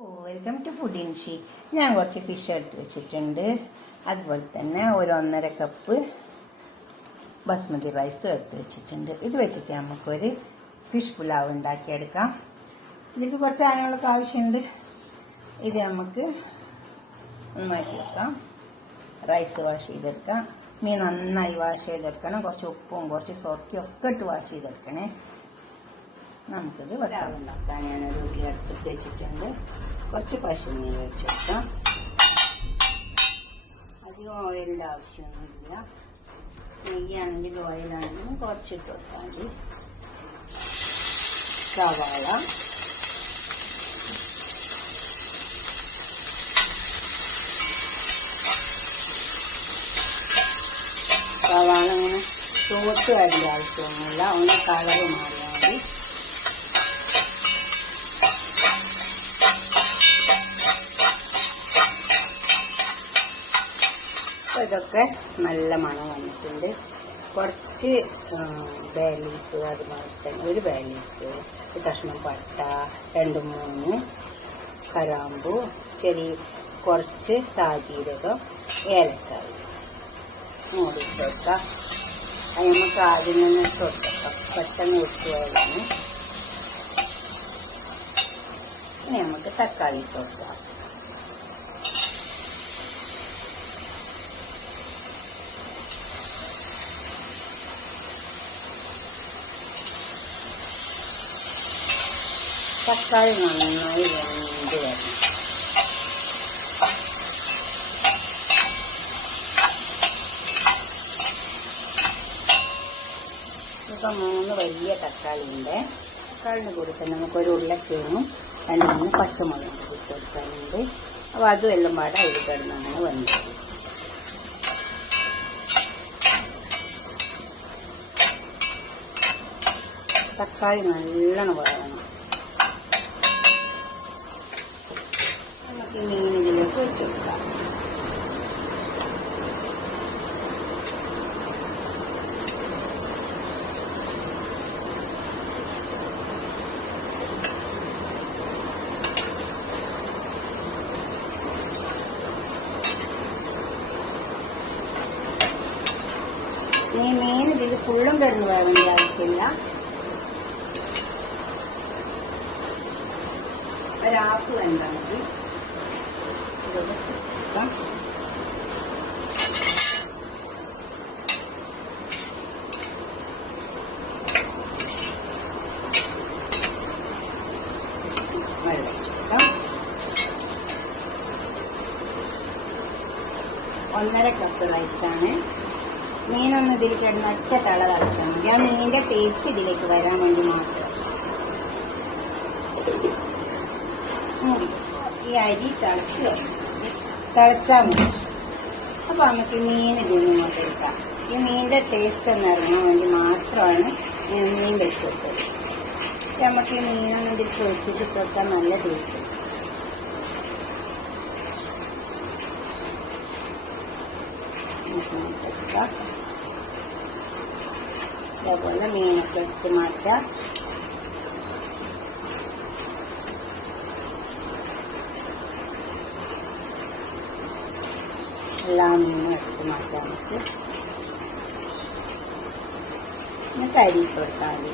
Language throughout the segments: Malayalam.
Welcome to food ഇൻഷി. ഞാൻ കുറച്ച് ഫിഷ് എടുത്ത് വെച്ചിട്ടുണ്ട്. അതുപോലെ തന്നെ ഒരു 1.5 കപ്പ് ബസ്മതി റൈസും എടുത്ത് വെച്ചിട്ടുണ്ട്. ഇത് വെച്ചിട്ട് നമുക്കൊരു ഫിഷ് പുലാവ് ഉണ്ടാക്കിയെടുക്കാം. ഇതിലേക്ക് കുറച്ച് സാധനങ്ങളൊക്കെ ആവശ്യമുണ്ട്. ഇത് നമുക്ക് മാറ്റി വെക്കാം. റൈസ് വാഷ് ചെയ്തെടുക്കാം. മീൻ നന്നായി വാഷ് ചെയ്തെടുക്കണം. കുറച്ച് ഉപ്പും കുറച്ച് സോർക്കയും ഒക്കെ ഇട്ട് വാഷ് ചെയ്തെടുക്കണേ. നമുക്കിത് പുലാവ് ഉണ്ടാക്കാം. ഞാനൊരു ഉള്ളി എടുത്ത് വെച്ചിട്ടുണ്ട്. കുറച്ച് പശുമീൻ ഒഴിച്ച് വെക്കാം. അധികം ഓയിലിൻ്റെ ആവശ്യമൊന്നുമില്ല. നെയ്യാണെങ്കിലും ഓയിലാണെങ്കിലും കുറച്ചിട്ട് കൊടുത്താൽ മതി. സവാള, സവാള അങ്ങനെ ചോട്ട് വരേണ്ട ആവശ്യമൊന്നുമില്ല. ഒന്ന് കളറ് മാറിയാൽ മതി. ഇതൊക്കെ നല്ല മണം വന്നിട്ടുണ്ട്. കുറച്ച് ബേ ലീഫ്, അതുപോലെ തന്നെ ഒരു ബേ ലീഫ്, ഒരു കഷ്ണം പട്ട, 2-3 കരാമ്പു, കുറച്ച് സാജീരകം, ഏലക്കായ് മൂടിയിട്ട് വെക്കാം. അത് നമുക്ക് ആദ്യം തന്നെ ഇട്ട് കൊടുക്കാം. പെട്ടെന്ന് ഇട്ട് പോയതാണ്. ഇനി നമുക്ക് തക്കാളി ഇട്ട് കൊടുക്കാം. തക്കാളി നന്നായി വെന്ത് വരണം. ഇപ്പം 3 വലിയ തക്കാളി ഉണ്ട്. തക്കാളിൻ്റെ കൂടെ തന്നെ നമുക്കൊരു ഉരുളക്കിഴങ്ങും 2-3 പച്ചമുളകും ഇട്ട് കൊടുക്കാനുണ്ട്. അപ്പോൾ അതും എല്ലാം പാടെ അതിൽ കിടന്ന് അങ്ങനെ വെന്തത്. തക്കാളി നല്ലോണം വഴണം. നമുക്ക് മീൻ ഇതിലേക്ക് വെച്ച് കൊടുക്കാം. ഈ മീൻ ഇതിൽ ഫുള്ളും കിടന്ന് വേവേണ്ട ആവശ്യമില്ല. ഒരാൾക്ക് വേണ്ടാൽ മതി. വെള്ളം 1.5 കപ്പ് റൈസാണ്. മീനൊന്നും ഇതിൽ കിടന്ന് ഒറ്റ തള തളച്ചാൽ മതി. ആ മീനിന്റെ ടേസ്റ്റ് ഇതിലേക്ക് വരാൻ വേണ്ടി മാത്രം. ഈ അരി തിളച്ചാൽ മതി. അപ്പൊ നമുക്ക് മീൻ ഇതിൽ നിന്നോട്ട് എടുക്കാം. ഈ മീനിന്റെ ടേസ്റ്റ് ഒന്ന് ഇറങ്ങാൻ വേണ്ടി മാത്രമാണ് മീൻ വെച്ച് കൊടുത്തത്. നമുക്ക് ഈ മീനൊന്നും ഇതിൽ പൊഴിച്ചിട്ട് കൊടുത്താൽ നല്ല ടേസ്റ്റ്. അതേപോലെ മീനൊക്കെ എടുത്ത് മാറ്റാം. എല്ലാ മീനും എടുത്ത് മാറ്റാൻ നമുക്ക് എന്നിട്ട് അരിയിട്ട് കൊടുത്താൽ മതി.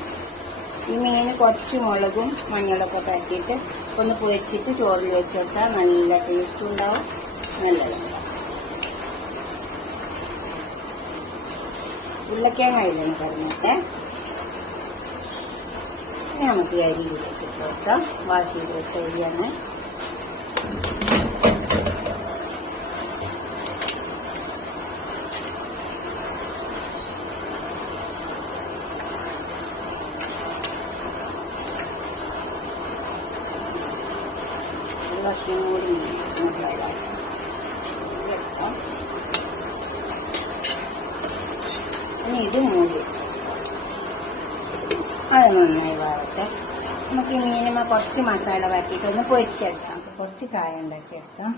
ഈ മീൻ കുറച്ച് മുളകും മഞ്ഞളൊക്കെ പറ്റിയിട്ട് ഒന്ന് പൊരിച്ചിട്ട് ചോറിൽ വെച്ച് കൊടുത്താൽ നല്ല ടേസ്റ്റും ഉണ്ടാവും, നല്ലതുണ്ടാവും. ഉരുളക്കിഴങ്ങ് അതിലൊന്ന് പറഞ്ഞിട്ട് നമുക്ക് അരി ഇതിലേക്ക് ഇട്ട് കൊടുക്കാം. വാഷ് ചെയ്ത് വെച്ച അരിയാണ്. ഭക്ഷണം കൂടി ഇനി ഇത് മൂടി അത് നന്നായി വാഴട്ടെ. നമുക്ക് ഈ മീനുമ്മ കുറച്ച് മസാല വരട്ടിയിട്ട് ഒന്ന് പൊരിച്ചെടുക്കാം. കുറച്ച് കായ ഉണ്ടാക്കിയെടുക്കാം.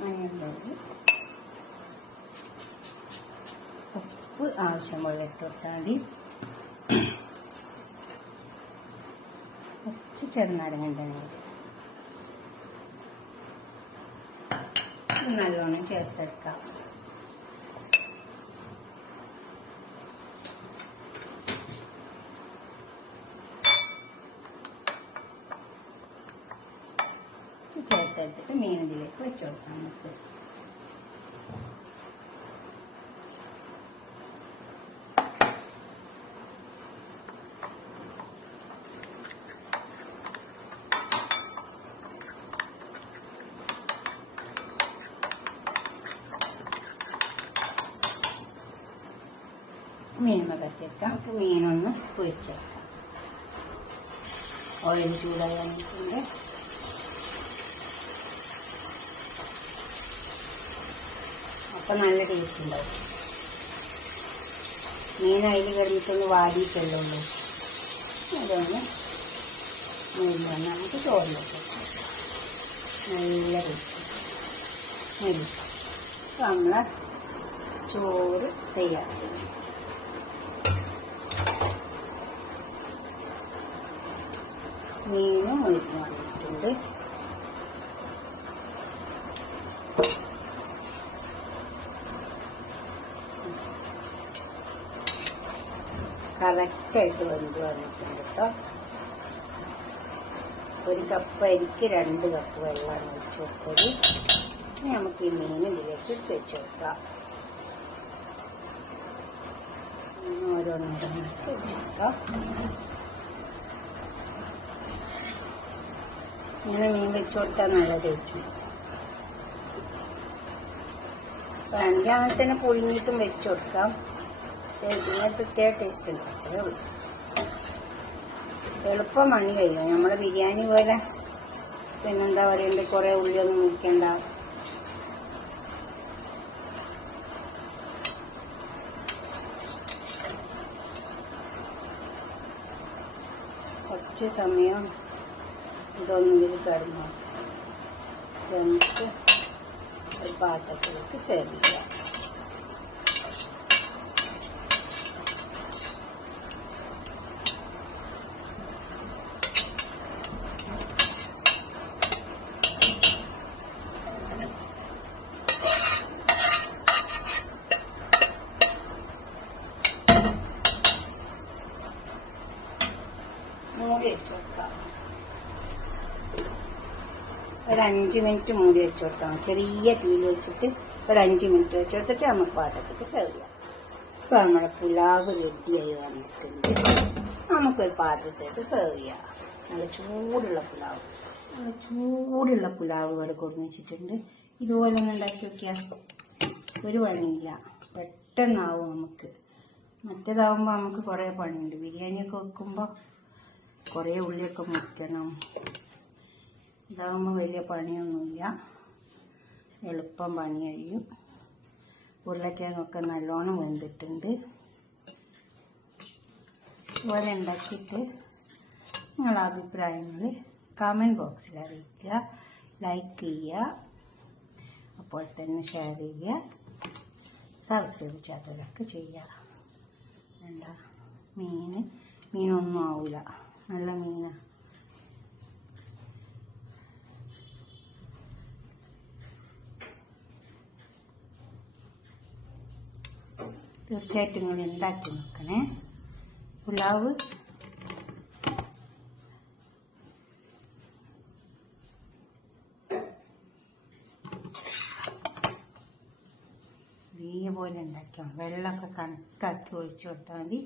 മഞ്ഞൾപ്പൊടി, ആവശ്യം പോലെ ഇട്ട് കൊടുത്താൽ മതി. കുറച്ച് ചെറുനാരങ്ങ നല്ലോണം ചേർത്തെടുക്കാം. ചേർത്തെടുത്തിട്ട് മീൻ ഇതിലേക്ക് വെച്ച് കൊടുക്കാം. നമുക്ക് മീൻ പറ്റിയെടുക്കാം. നമുക്ക് മീനൊന്ന് പൊരിച്ചെടുക്കാം. ഓയിൽ ചൂടായി വന്നിട്ടുണ്ട്. അപ്പം നല്ല ടേസ്റ്റ് ഉണ്ടാവും. മീൻ അതിൽ കിടന്നിട്ടൊന്ന് വാടിയിട്ടല്ലേ ഉള്ളൂ. അതൊന്ന് മീൻ നമുക്ക് ചോറിലേക്ക് നല്ല ടേസ്റ്റ് മതി. അപ്പം നമ്മളെ ചോറ് തയ്യാറാക്കി. മീനും മുഴുവൻ വന്നിട്ടുണ്ട്. കറക്റ്റായിട്ട് വെന്ത് വന്നിട്ടുണ്ട് കേട്ടോ. 1 കപ്പ് അരിക്ക് 2 കപ്പ് വെള്ളമാണ് ഒഴിച്ച് കൊടുത്തത്. ഇനി നമുക്ക് ഈ മീൻ ഇതിലേക്ക് ഇട്ട് വെച്ച് കൊടുക്കാം. ഓരോന്നോരോന്നിട്ട് വെച്ച് കൊടുക്കാം. ഇങ്ങനെ മീൻ വെച്ച് കൊടുത്താൽ നല്ല ടേസ്റ്റ്. വേണമെങ്കിൽ അങ്ങനെ തന്നെ പുഴുങ്ങിയിട്ടും വെച്ച് കൊടുക്കാം. പക്ഷെ ഇതിന് പ്രത്യേക ടേസ്റ്റ് ഉണ്ട്. അത്രേ ഉള്ളൂ. എളുപ്പം പണി കഴിയും. നമ്മുടെ ബിരിയാണി പോലെ പിന്നെന്താ പറയണ്ടേ, കുറേ ഉള്ളിയൊന്നും മുറിക്കണ്ട. കുറച്ച് സമയം ഇതൊന്നും ഇതിൽ കിടന്നു എന്നിട്ട് ഒരു പാത്രത്തിലേക്ക് സെർവ് ചെയ്യാം. മൂടി വെച്ച് കൊടുക്കാം. ഒരു 5 മിനിറ്റ് മൂടി വെച്ച് കൊടുക്കാം. ചെറിയ തീയിൽ വെച്ചിട്ട് ഒരു 5 മിനിറ്റ് വെച്ച് കൊടുത്തിട്ട് നമുക്ക് പാത്രത്തിൽ സെർവ് ചെയ്യാം. ഇപ്പം നമ്മുടെ പുലാവ് റെഡിയായി വന്നിട്ടുണ്ട്. നമുക്കൊരു പാത്രത്തിലേക്ക് സെർവ് ചെയ്യാം. നല്ല ചൂടുള്ള പുലാവ്. നല്ല ചൂടുള്ള പുലാവ് ഇവിടെ കൊടുന്ന് വെച്ചിട്ടുണ്ട്. ഇതുപോലെ ഒന്ന് ഉണ്ടാക്കി നോക്കിയാൽ ഒരു പണിയില്ല, പെട്ടെന്നാവും നമുക്ക്. മറ്റേതാവുമ്പോൾ നമുക്ക് കുറേ പണിയുണ്ട്. ബിരിയാണിയൊക്കെ വെക്കുമ്പോൾ കുറേ ഉള്ളിയൊക്കെ മുറിക്കണം. ഇതാകുമ്പോൾ വലിയ പണിയൊന്നുമില്ല, എളുപ്പം പണി കഴിയും. ഉരുളക്കിഴങ്ങൊക്കെ നല്ലോണം വെന്തിട്ടുണ്ട്. ഇതുപോലെ ഉണ്ടാക്കിയിട്ട് നിങ്ങളുടെ അഭിപ്രായങ്ങൾ കമൻറ്റ് ബോക്സിൽ അറിയിക്കുക. ലൈക്ക് ചെയ്യുക, അപ്പോൾ തന്നെ ഷെയർ ചെയ്യുക, സബ്സ്ക്രൈബ് ചെയ്യാത്തവരൊക്കെ ചെയ്യുക. എന്താ മീനൊന്നും ആവില്ല, നല്ല മീനാണ്. തീർച്ചയായിട്ടും കൂടി ഉണ്ടാക്കി നോക്കണേ. പുലാവ് ഇതേപോലെ ഉണ്ടാക്കാം. വെള്ളമൊക്കെ കണക്കാക്കി ഒഴിച്ചു കൊടുത്താൽ മതി.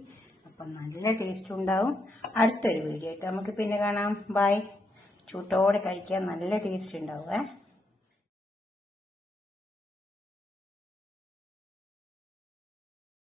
അപ്പം നല്ല ടേസ്റ്റ് ഉണ്ടാവും. അടുത്തൊരു വീഡിയോ ആയിട്ട് നമുക്ക് പിന്നെ കാണാം. ബൈ. ചൂട്ടോടെ കഴിക്കാൻ നല്ല ടേസ്റ്റ് ഉണ്ടാവും.